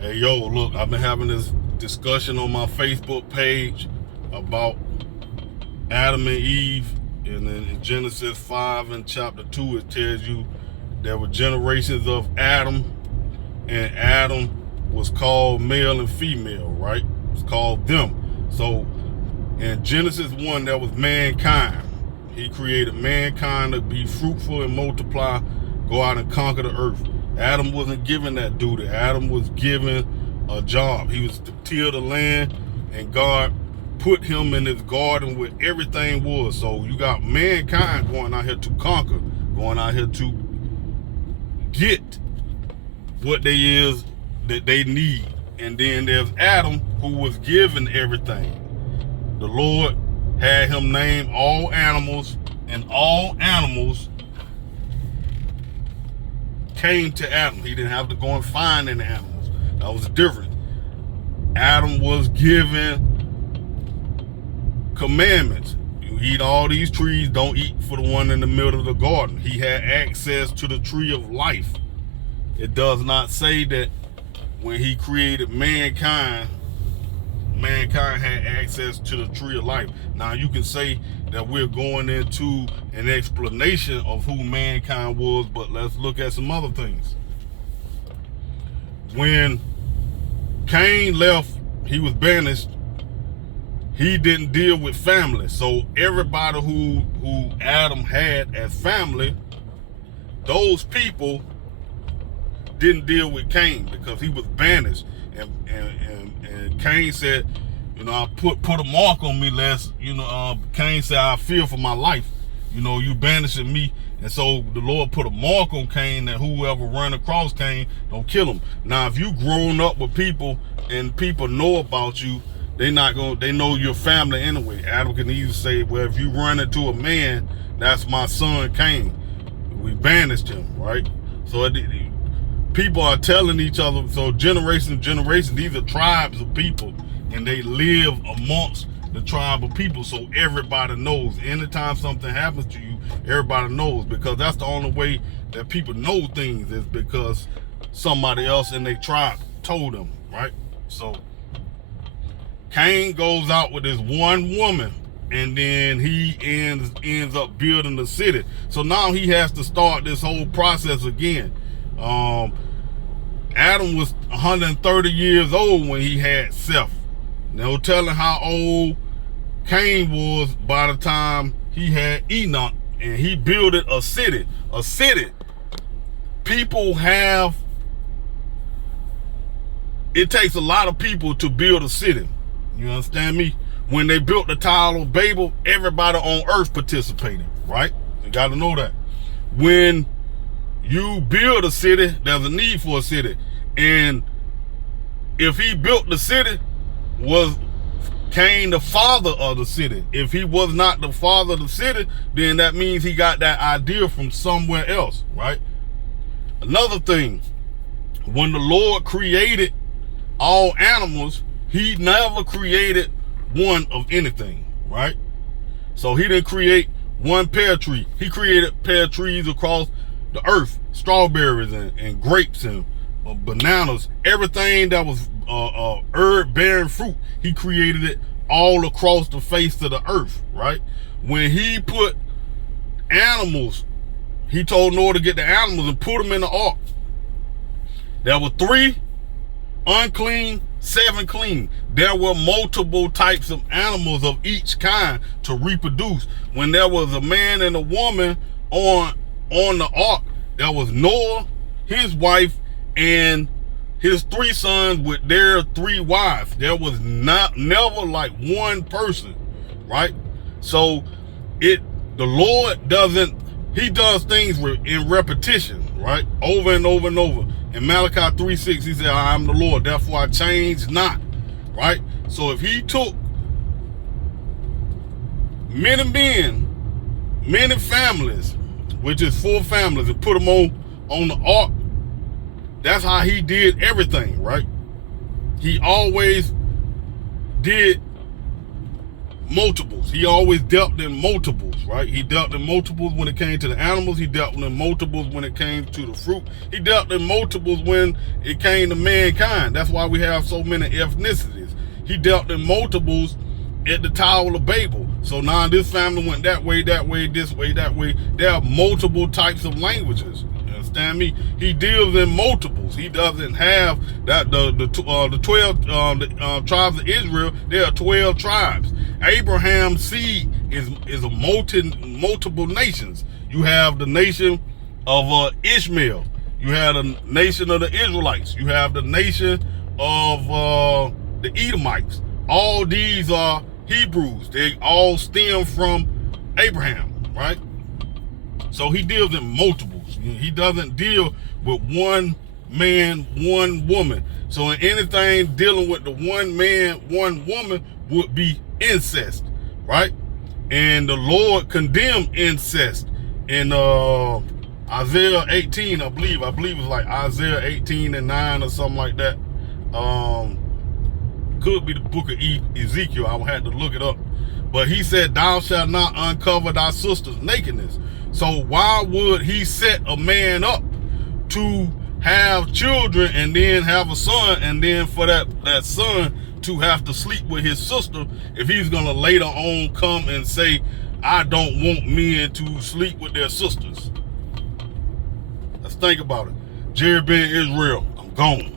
Hey, yo, look, I've been having this discussion on my Facebook page about Adam and Eve. And then in Genesis 5 and chapter 2, it tells you there were generations of Adam, and Adam was called male and female, right? It's called them. So in Genesis 1, there was mankind. He created mankind to be fruitful and multiply, go out and conquer the earth. Adam wasn't given that duty. Adam was given a job. He was to till the land, and God put him in his garden where everything was. So you got mankind going out here to conquer, going out here to get what they is that they need. And then there's Adam, who was given everything. The Lord had him name all animals, and all animals came to Adam. He didn't have to go and find any animals. That was different. Adam was given commandments. You eat all these trees, don't eat for the one in the middle of the garden. He had access to the tree of life. It does not say that when he created mankind, mankind had access to the tree of life. Now you can say that we're going into an explanation of who mankind was, but let's look at some other things. When Cain left, he was banished. He didn't deal with family. So everybody who Adam had as family, those people didn't deal with Cain because he was banished. And Cain said, I put a mark on me lest, Cain said, I fear for my life. You banishing me. And so the Lord put a mark on Cain that whoever run across Cain, don't kill him. Now, if you grown up with people and people know about you, they know your family anyway. Adam can easily say, well, if you run into a man, that's my son Cain. We banished him, right? So people are telling each other, so generation to generation, these are tribes of people, and they live amongst the tribe of people, so everybody knows. Anytime something happens to you, everybody knows, because that's the only way that people know things, is because somebody else in their tribe told them, right? So Cain goes out with this one woman, and then he ends up building the city. So now he has to start this whole process again. Adam was 130 years old when he had Seth. No telling how old Cain was by the time he had Enoch, and he built a city. A city. People have, it takes a lot of people to build a city. You understand me? When they built the Tower of Babel, everybody on earth participated, right? You got to know that. When you build a city, there's a need for a city. And if he built the city, was Cain the father of the city? If he was not the father of the city, then that means he got that idea from somewhere else, right? Another thing, when the Lord created all animals, he never created one of anything, right? So he didn't create one pear tree. He created pear trees across the earth, strawberries and grapes and bananas, everything that was herb-bearing fruit. He created it all across the face of the earth, right? When he put animals, he told Noah to get the animals and put them in the ark. There were 3 unclean, 7 clean. There were multiple types of animals of each kind to reproduce. When there was a man and a woman on the ark, there was Noah, his wife, and his 3 sons with their 3 wives. There was never like one person, right? So the Lord he does things in repetition, right? Over and over and over. In Malachi 3:6, he said, I am the Lord, therefore I change not, right? So if he took many men, many families, which is 4 families, and put them on the ark, that's how he did everything, right? He always did multiples. He always dealt in multiples, right? He dealt in multiples when it came to the animals. He dealt in multiples when it came to the fruit. He dealt in multiples when it came to mankind. That's why we have so many ethnicities. He dealt in multiples at the Tower of Babel. So now this family went that way, this way, that way. There are multiple types of languages. You understand me? He deals in multiples. He doesn't have that the 12 tribes of Israel. There are 12 tribes. Abraham's seed is a multiple nations. You have the nation of Ishmael. You have the nation of the Israelites. You have the nation of the Edomites. All these are Hebrews. They all stem from Abraham, right? So he deals in multiples. He doesn't deal with one man, one woman. So in anything dealing with the one man, one woman would be incest, right? And the Lord condemned incest in Isaiah 18, I believe it was like Isaiah 18:9 or something like that. Could be the book of Ezekiel. I would have to look it up. But he said, thou shalt not uncover thy sister's nakedness. So why would he set a man up to have children and then have a son, and then for that son to have to sleep with his sister, if he's gonna later on come and say, I don't want men to sleep with their sisters? Let's think about it. Jerry Ben Israel, I'm gone.